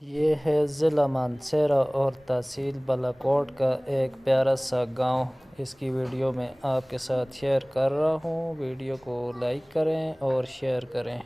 ये है ज़िला मानसेरा और तहसील बालाकोट का एक प्यारा सा गांव। इसकी वीडियो मैं आपके साथ शेयर कर रहा हूँ। वीडियो को लाइक करें और शेयर करें।